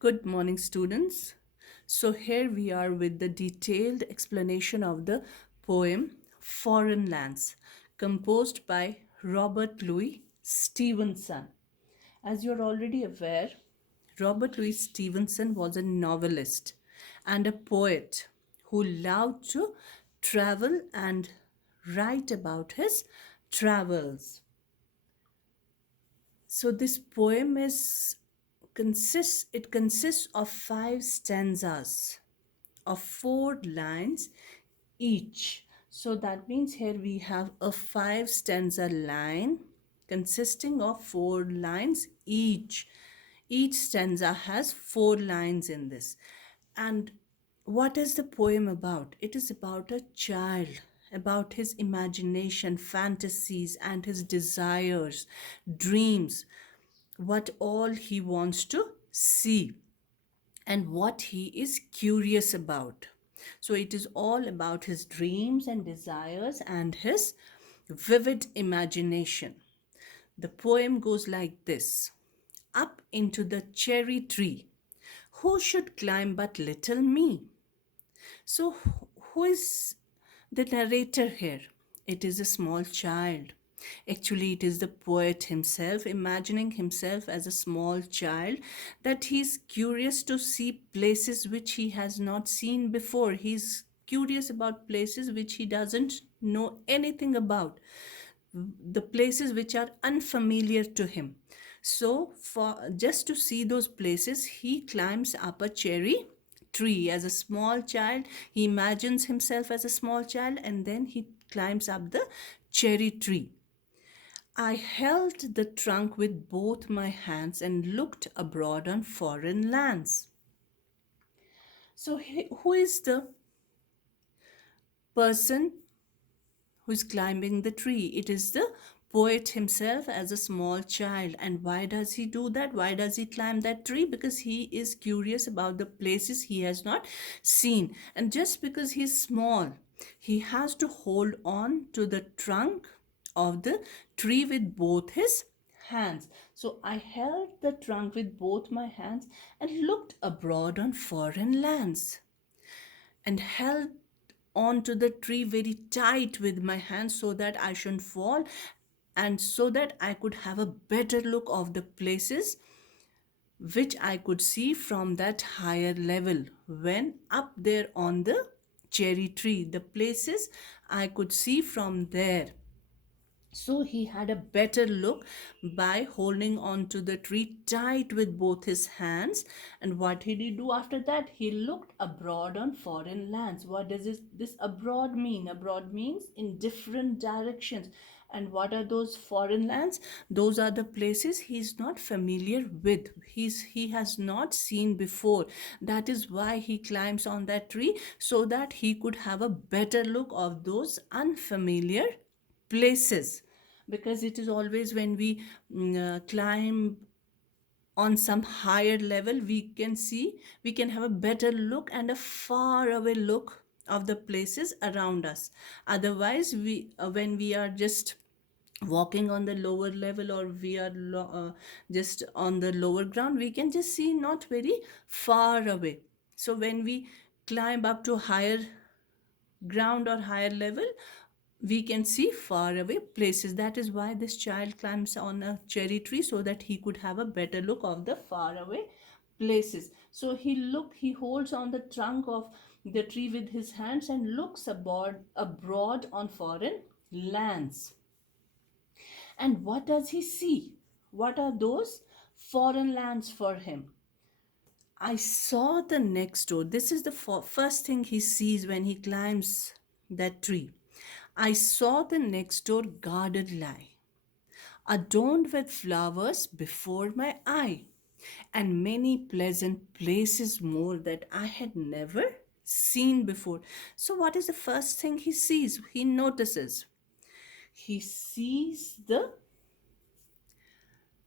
Good morning, students. So, here we are with the detailed explanation of the poem Foreign Lands, composed by Robert Louis Stevenson. As you're already aware, Robert Louis Stevenson was a novelist and a poet who loved to travel and write about his travels. So this poem is consists of 5 stanzas of 4 lines each. So that means here we have a 5 stanza line consisting of 4 lines each. Each stanza has 4 lines in this. And what is the poem about? It is about a child, about his imagination, fantasies, and his desires, dreams, what all he wants to see and what he is curious about. So it is all about his dreams and desires and his vivid imagination. The poem goes like this: Up into the cherry tree, who should climb but little me? So, who is the narrator here? It is a small child. Actually, it is the poet himself, imagining himself as a small child, that he's curious to see places which he has not seen before. He's curious about places which he doesn't know anything about, the places which are unfamiliar to him. So, for just to see those places, he climbs up a cherry tree. As a small child, he imagines himself as a small child and then he climbs up the cherry tree. I held the trunk with both my hands and looked abroad on foreign lands. So, who is the person who is climbing the tree? It is the poet himself as a small child. And why does he do that? Why does he climb that tree? Because he is curious about the places he has not seen. And just because he's small, he has to hold on to the trunk of the tree with both his hands. So I held the trunk with both my hands and looked abroad on foreign lands and held onto the tree very tight with my hands so that I shouldn't fall and so that I could have a better look of the places which I could see from that higher level when up there on the cherry tree. The places I could see from there. So he had a better look by holding on to the tree tight with both his hands. And what did he do after that? He looked abroad on foreign lands. What does this abroad mean? Abroad means in different directions. And what are those foreign lands? Those are the places he's not familiar with. He has not seen before. That is why he climbs on that tree so that he could have a better look of those unfamiliar places, because it is always when we climb on some higher level we can have a better look and a far away look of the places around us. Otherwise we when we are just walking on the lower level, or we are just on the lower ground, we can just see not very far away. So when we climb up to higher ground or higher level, we can see far away places. That is why this child climbs on a cherry tree, so that he could have a better look of the far away places. So he holds on the trunk of the tree with his hands and looks abroad on foreign lands. And what does he see? What are those foreign lands for him? I saw the next door. This is the first thing he sees when he climbs that tree. I saw the next door garden lie, adorned with flowers before my eye, and many pleasant places more that I had never seen before. So, what is the first thing he sees? He notices. He sees the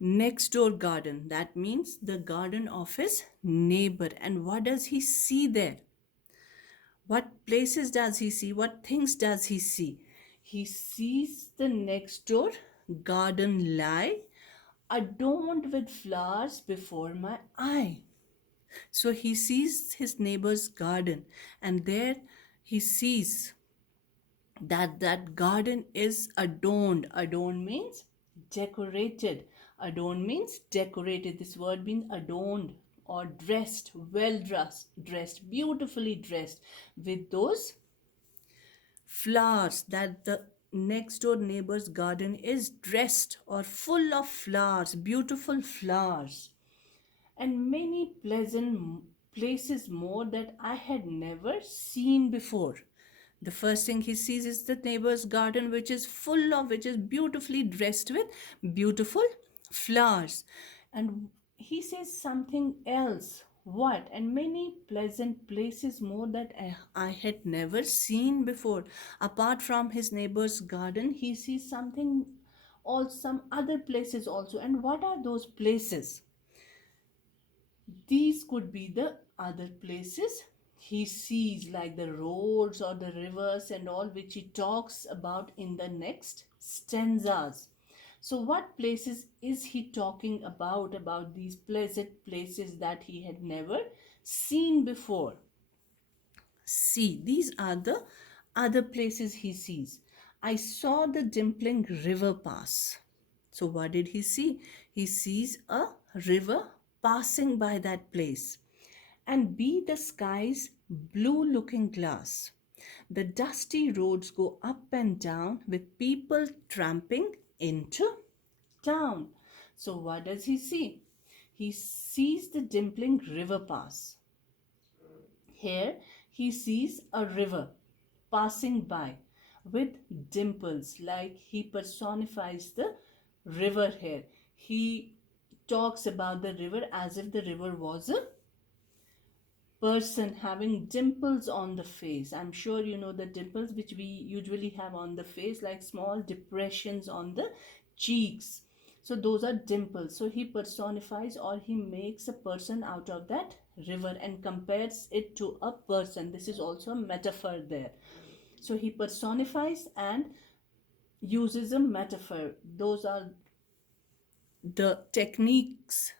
next door garden. That means the garden of his neighbor. And what does he see there? What places does he see? What things does he see? He sees the next door garden lie, adorned with flowers before my eye. So he sees his neighbor's garden, and there he sees that that garden is adorned. Adorned means decorated. Adorned means decorated. This word means adorned or dressed, well dressed, beautifully dressed with those flowers. That the next door neighbor's garden is dressed or full of flowers, beautiful flowers, and many pleasant places more that I had never seen before. The first thing he sees is the neighbor's garden, which is beautifully dressed with beautiful flowers. And he says something else. What? And many pleasant places more that I had never seen before. Apart from his neighbor's garden, he sees something, or some other places also. And what are those places? These could be the other places he sees, like the roads or the rivers and all, which he talks about in the next stanzas. So, what places is he talking about? About these pleasant places that he had never seen before. See, these are the other places he sees. I saw the dimpling river pass. So, what did he see? He sees a river passing by that place. And be the sky's blue looking glass. The dusty roads go up and down with people tramping into town. So, what does he see? He sees the dimpling river pass. Here he sees a river passing by with dimples, like he personifies the river here. He talks about the river as if the river was a person having dimples on the face. I'm sure you know the dimples which we usually have on the face, like small depressions on the cheeks. So those are dimples. So he personifies, or he makes a person out of that river and compares it to a person. This is also a metaphor there. So he personifies and uses a metaphor. Those are the techniques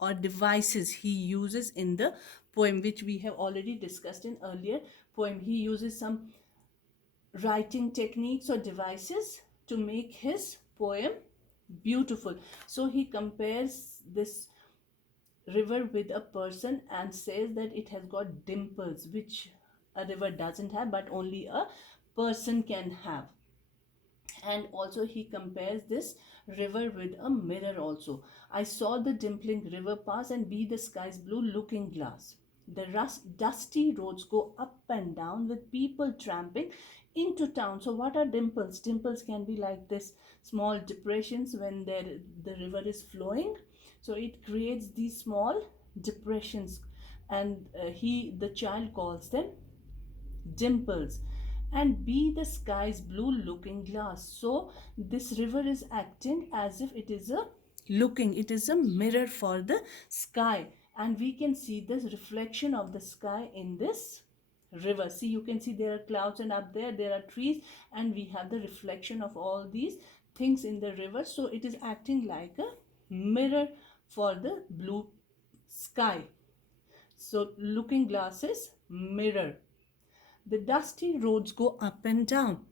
or devices he uses in the poem, which we have already discussed in earlier poem. He uses some writing techniques or devices to make his poem beautiful. So he compares this river with a person and says that it has got dimples, which a river doesn't have, but only a person can have. And also he compares this river with a mirror also. I saw the dimpling river pass and be the sky's blue looking glass. The dusty roads go up and down with people tramping into town. So what are dimples? Dimples can be like this small depressions when the river is flowing. So it creates these small depressions, and the child calls them dimples. And be the sky's blue looking glass. So this river is acting as if it is a mirror for the sky, and we can see this reflection of the sky in this river. See, you can see there are clouds, and up there are trees, and we have the reflection of all these things in the river. So it is acting like a mirror for the blue sky. So looking glass is mirror. The dusty roads go up and down.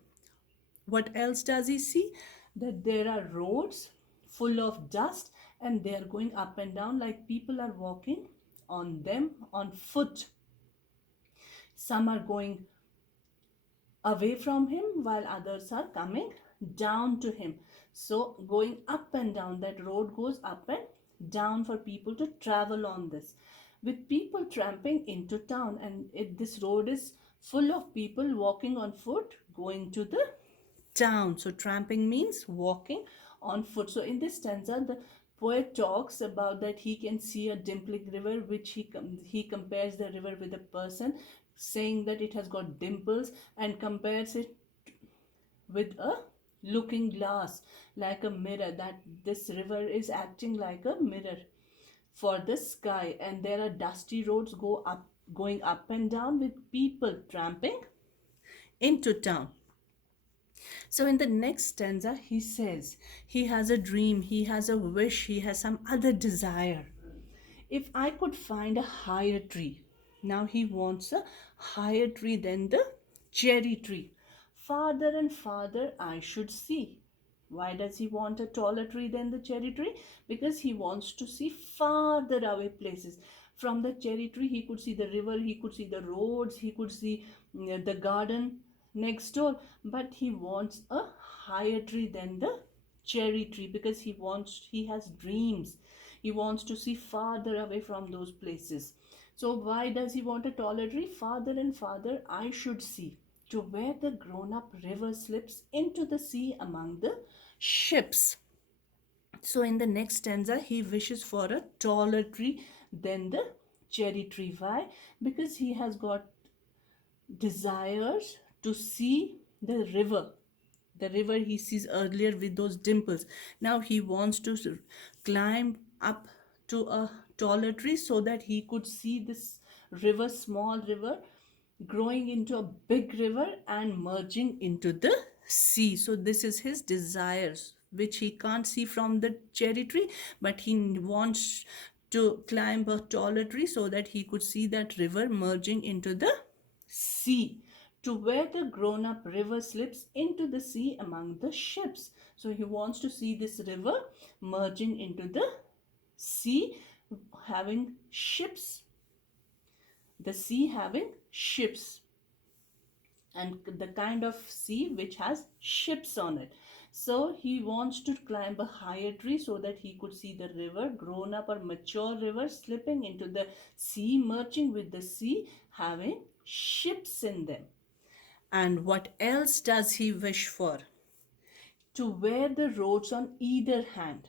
What else does he see? That there are roads full of dust, and they are going up and down like people are walking on them on foot. Some are going away from him while others are coming down to him. So going up and down, that road goes up and down for people to travel on this, with people tramping into town. And this road is full of people walking on foot going to the town. So tramping means walking on foot. So in this stanza, the poet talks about that he can see a dimpling river, which he compares the river with a person, saying that it has got dimples, and compares it with a looking glass, like a mirror, that this river is acting like a mirror for the sky. And there are dusty roads going up and down with people tramping into town. So in the next stanza, he says he has a dream, he has a wish, he has some other desire. if I could find a higher tree. Now he wants a higher tree than the cherry tree. Farther and farther I should see. Why does he want a taller tree than the cherry tree? Because he wants to see farther away places. From the cherry tree, he could see the river, he could see the roads, he could see the garden next door. But he wants a higher tree than the cherry tree because he has dreams. He wants to see farther away from those places. So why does he want a taller tree? Farther and farther I should see, to where the grown up river slips into the sea among the ships. So in the next stanza, he wishes for a taller tree than the cherry tree. Why? Because he has got desires to see the river he sees earlier with those dimples. Now he wants to climb up to a taller tree so that he could see this river, small river, growing into a big river and merging into the sea. So this is his desires, which he can't see from the cherry tree, but he wants to climb a taller tree so that he could see that river merging into the sea, to where the grown up river slips into the sea among the ships. So he wants to see this river merging into the sea, having ships, the sea having ships, and the kind of sea which has ships on it. So he wants to climb a higher tree so that he could see the river, grown up or mature river, slipping into the sea, merging with the sea, having ships in them. And what else does he wish for? To wear the roads on either hand.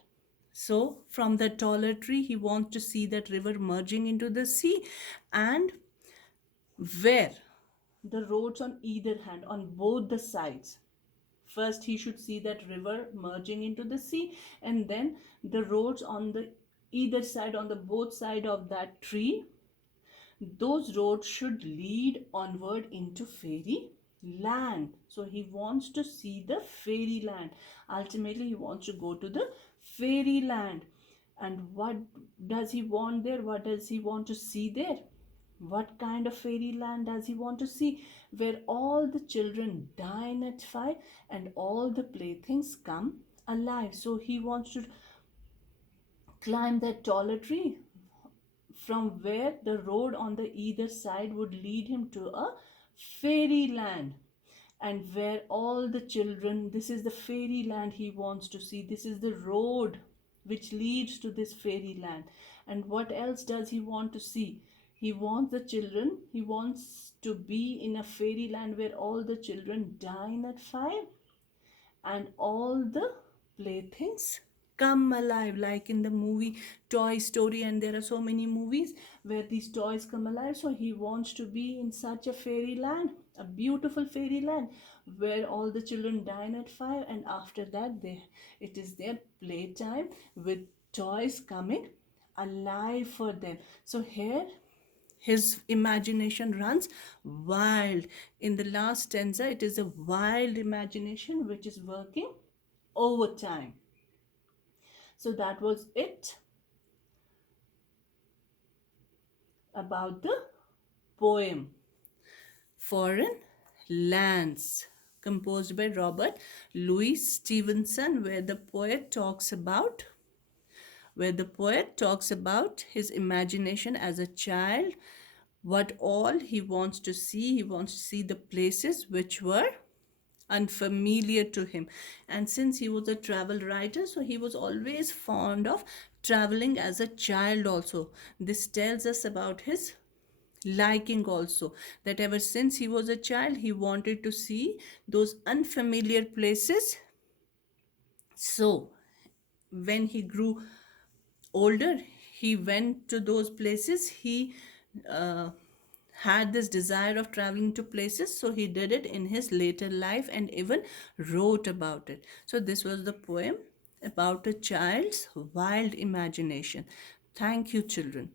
So, from the taller tree, he wants to see that river merging into the sea and wear the roads on either hand, on both the sides. First, he should see that river merging into the sea, and then the roads on the either side, on the both side of that tree, those roads should lead onward into fairy land. So he wants to see the fairy land. Ultimately, he wants to go to the fairy land. And what does he want there? What does he want to see there? What kind of fairyland does he want to see? Where all the children dine at 5 and all the playthings come alive. So he wants to climb that taller tree from where the road on the either side would lead him to a fairyland, and where all the children, this is the fairyland he wants to see, this is the road which leads to this fairyland. And what else does he want to see? He wants the children, he wants to be in a fairyland where all the children dine at 5 and all the playthings come alive, like in the movie Toy Story, and there are so many movies where these toys come alive. So he wants to be in such a fairyland, a beautiful fairyland where all the children dine at 5 and after that it is their playtime with toys coming alive for them. So here his imagination runs wild. In the last stanza, it is a wild imagination which is working overtime. So that was it about the poem Foreign Lands, composed by Robert Louis Stevenson, where the poet talks about his imagination as a child, what all he wants to see. He wants to see the places which were unfamiliar to him. And since he was a travel writer, so he was always fond of traveling as a child also. This tells us about his liking also, that ever since he was a child he wanted to see those unfamiliar places. So when he grew older, he went to those places. He uh, had this desire of traveling to places, so he did it in his later life and even wrote about it. So this was the poem about a child's wild imagination. Thank you, children.